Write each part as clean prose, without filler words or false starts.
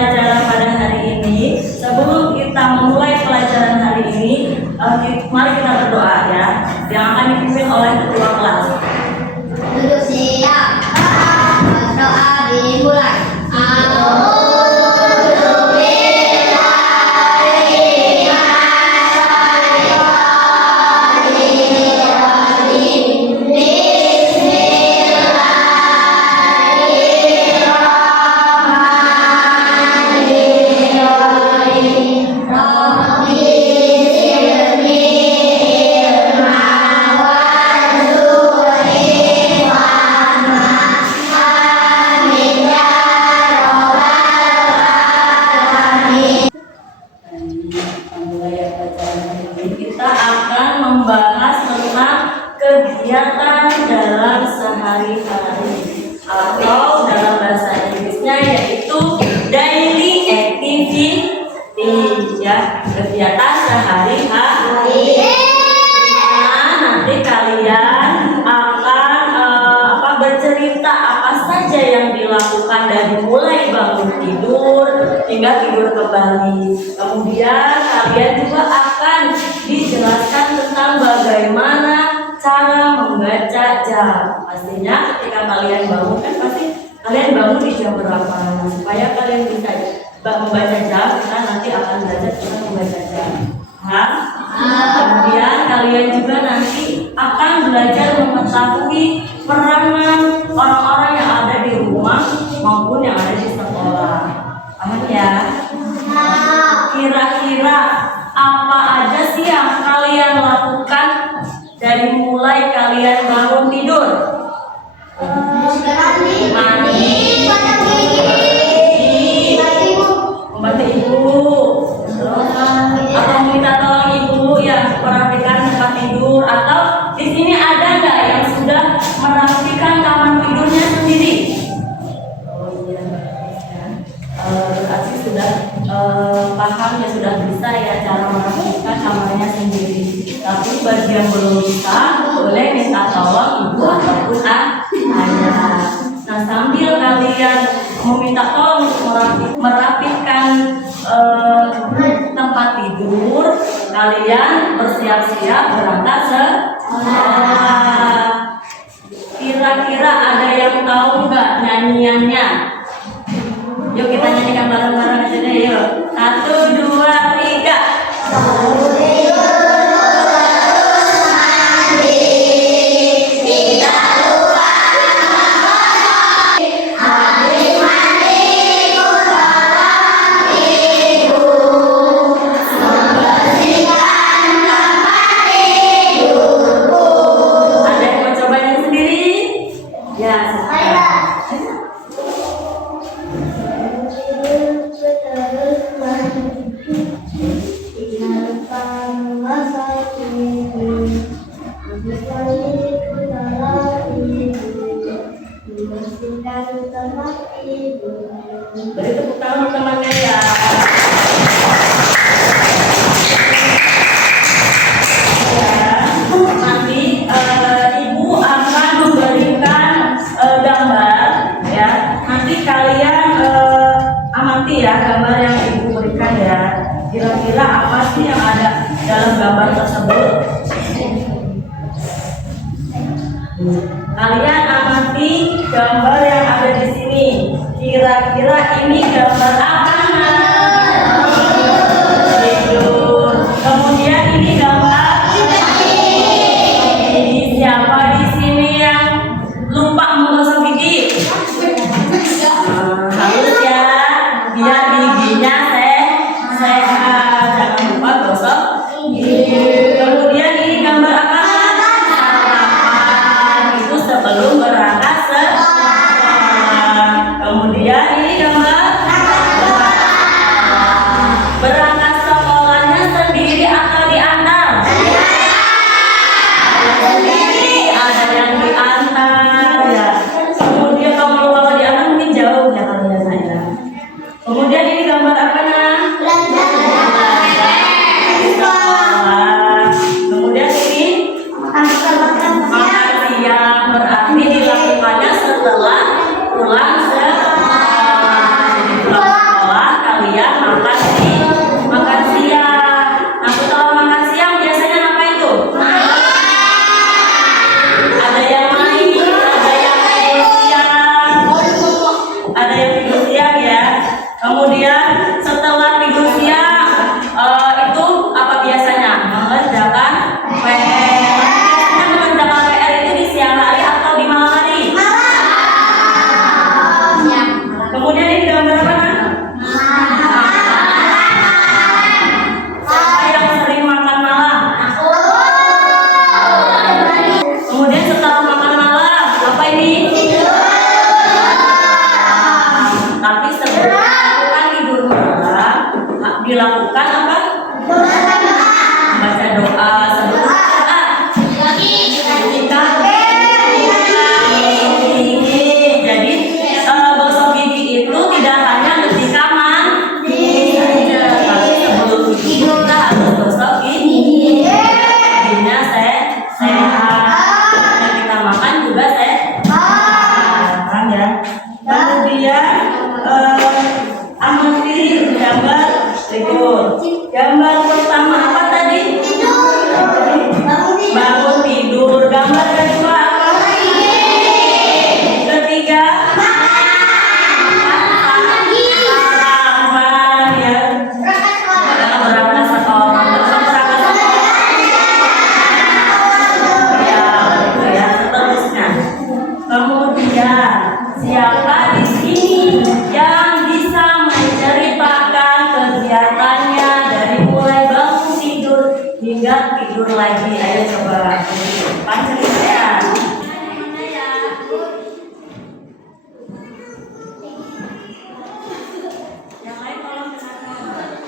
pelajaran pada hari ini. Sebelum kita memulai pelajaran hari ini, mari kita berdoa ya, yang akan dipimpin oleh ketua kelas. Duduk siap. Berdoa dimulai. Kita akan membahas tentang kegiatan dalam sehari-hari atau dalam bahasa Inggrisnya yaitu daily activity ya, kegiatan sehari-hari. Nah, nanti kalian akan bercerita apa saja yang dilakukan dari mulai bangun tidur hingga tidur kembali. Kemudian kalian juga akan dijelaskan tentang bagaimana cara membaca jam. Pastinya ketika kalian bangun kan pasti kalian bangun di jam berapa. Nah, supaya kalian bisa membaca jam, kita nanti akan belajar tentang membaca jam. Kemudian kalian juga nanti akan belajar mengetahui peranan orang-orang yang ada di rumah maupun yang ada di sekolah. Paham ya? Kira-kira apa aja sih yang kalian lakukan dari mulai kalian bangun tidur? Mandi, membantu ibu, atau minta tolong ibu yang merapikan tempat tidur, atau di sini ada nggak yang sudah merapikan kamar tidurnya sendiri? Oh iya, berarti sudah paham ya, sudah bisa ya cara merapikan kamarnya sendiri. Tapi bagi yang belum bisa, boleh minta tolong ibu ataupun ayah. Nah, sambil kalian meminta tolong untuk merapikan tempat tidur, kalian bersiap-siap berangkat sekolah. Kira-kira ada yang tahu nggak nyanyiannya? Yuk kita nyanyikan bareng-bareng aja deh, yuk. 1, 2, 3. Ada yang mau cobanya sendiri? Ya, beri tepuk tangan teman-temannya ya. Nanti ibu akan memberikan gambar ya. Nanti kalian amati ya gambar yang ibu berikan ya. Kira-kira apa sih yang ada dalam gambar tersebut? Kalian amati gambar yang ada di sini. Kira-kira ini gambar apa? Tidur. Kemudian ini gambar. Siapa di sini yang lupa menggosok gigi? Harus ya, biar giginya sehat. Jangan lupa gosok gigi. Kemudian ini gambar apa? Sarapan. Itu sebelum berangkat sekolah. Kemudian ini gambar berangkat sekolahnya sendiri atau diantar? Sendiri, ada yang diantar ya. Kemudian kalau diantar mungkin jauh ya kalian saya. Kemudian ini gambar apa nah? Kemudian ini makan siang, berarti dilakukannya setelah pulang sekolah. Jadi pulang sekolah dilakukan apa? Baca doa sebelum berdoa. Ketika jadi gosok gigi itu tidak hanya ketika mandi saja, tapi sebelum tidur kita harus gosok gigi. Giginya sehat. Dan kita makan juga sehat, ya. Kemudian amati gambar berikut. Gambar pertama apa tadi? Bangun tidur. Gambar kedua apa? Ketiga sarapan, ya. Berangkat sekolah. Ya, gitu ya. Seterusnya. Kemudian siapa di sini yang bisa menceritakan kegiatannya dari mulai bangun tidur hingga tidur lagi? Ayo coba depan ceritanya. Yang lain tolong dengarkan.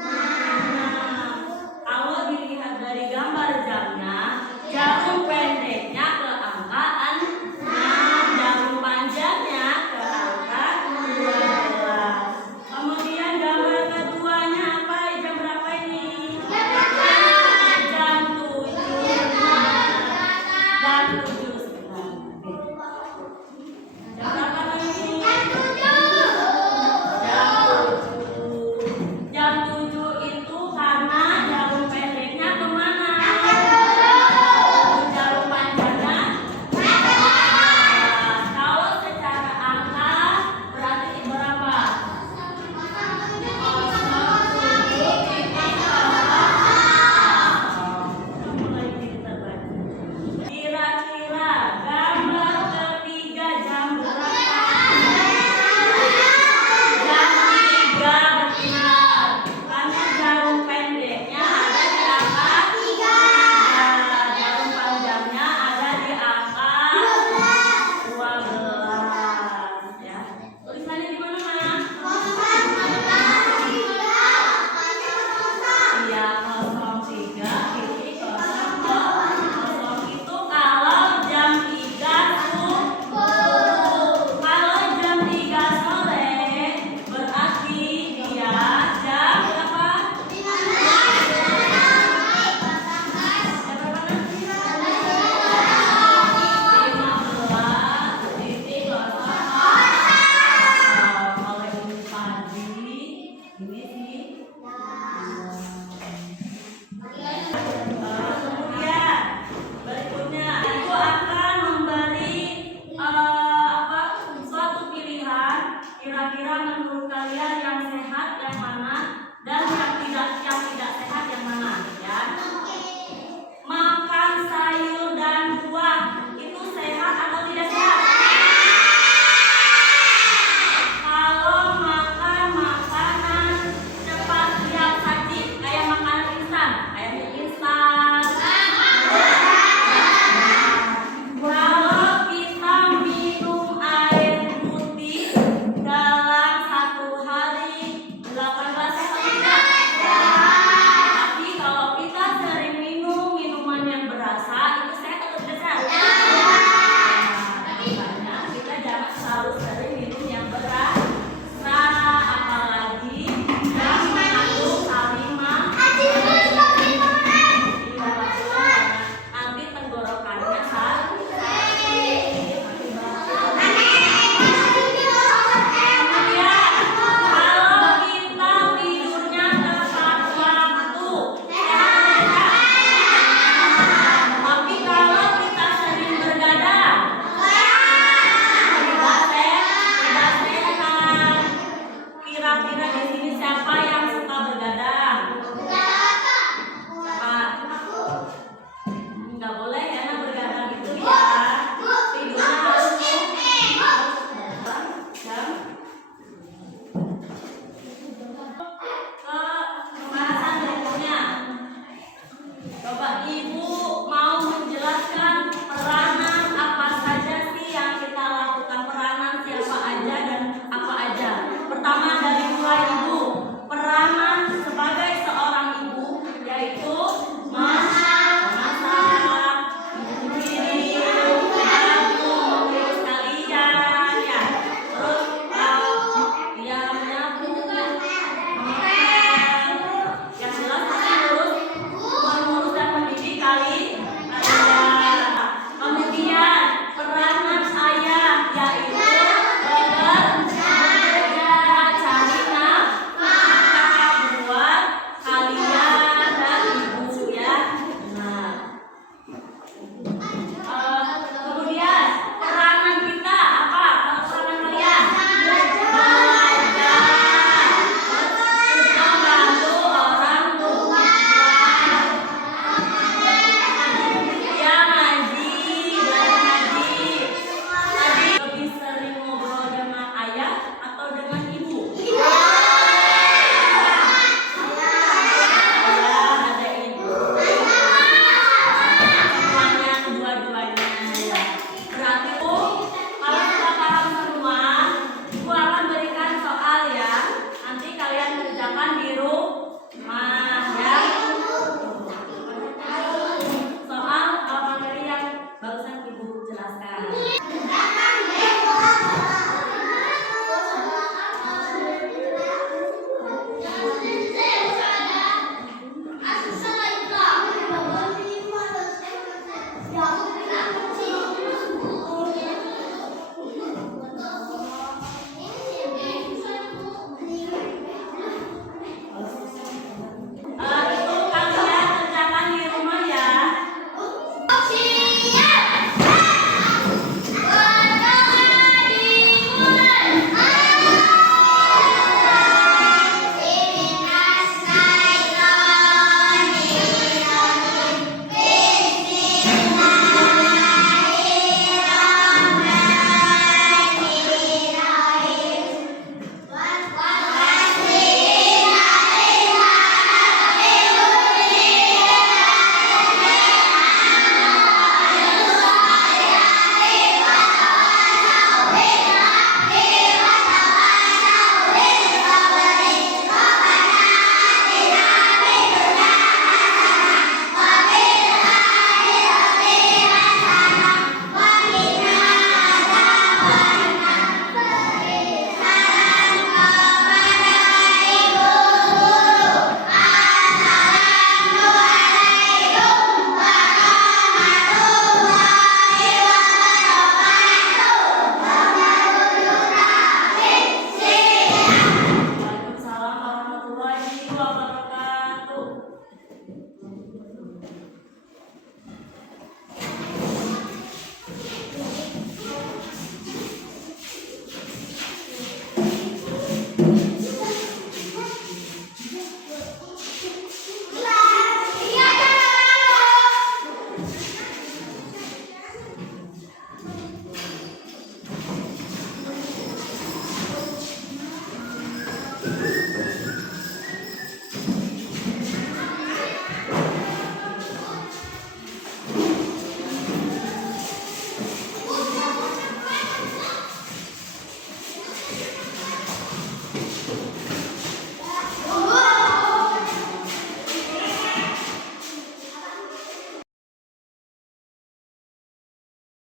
Nah.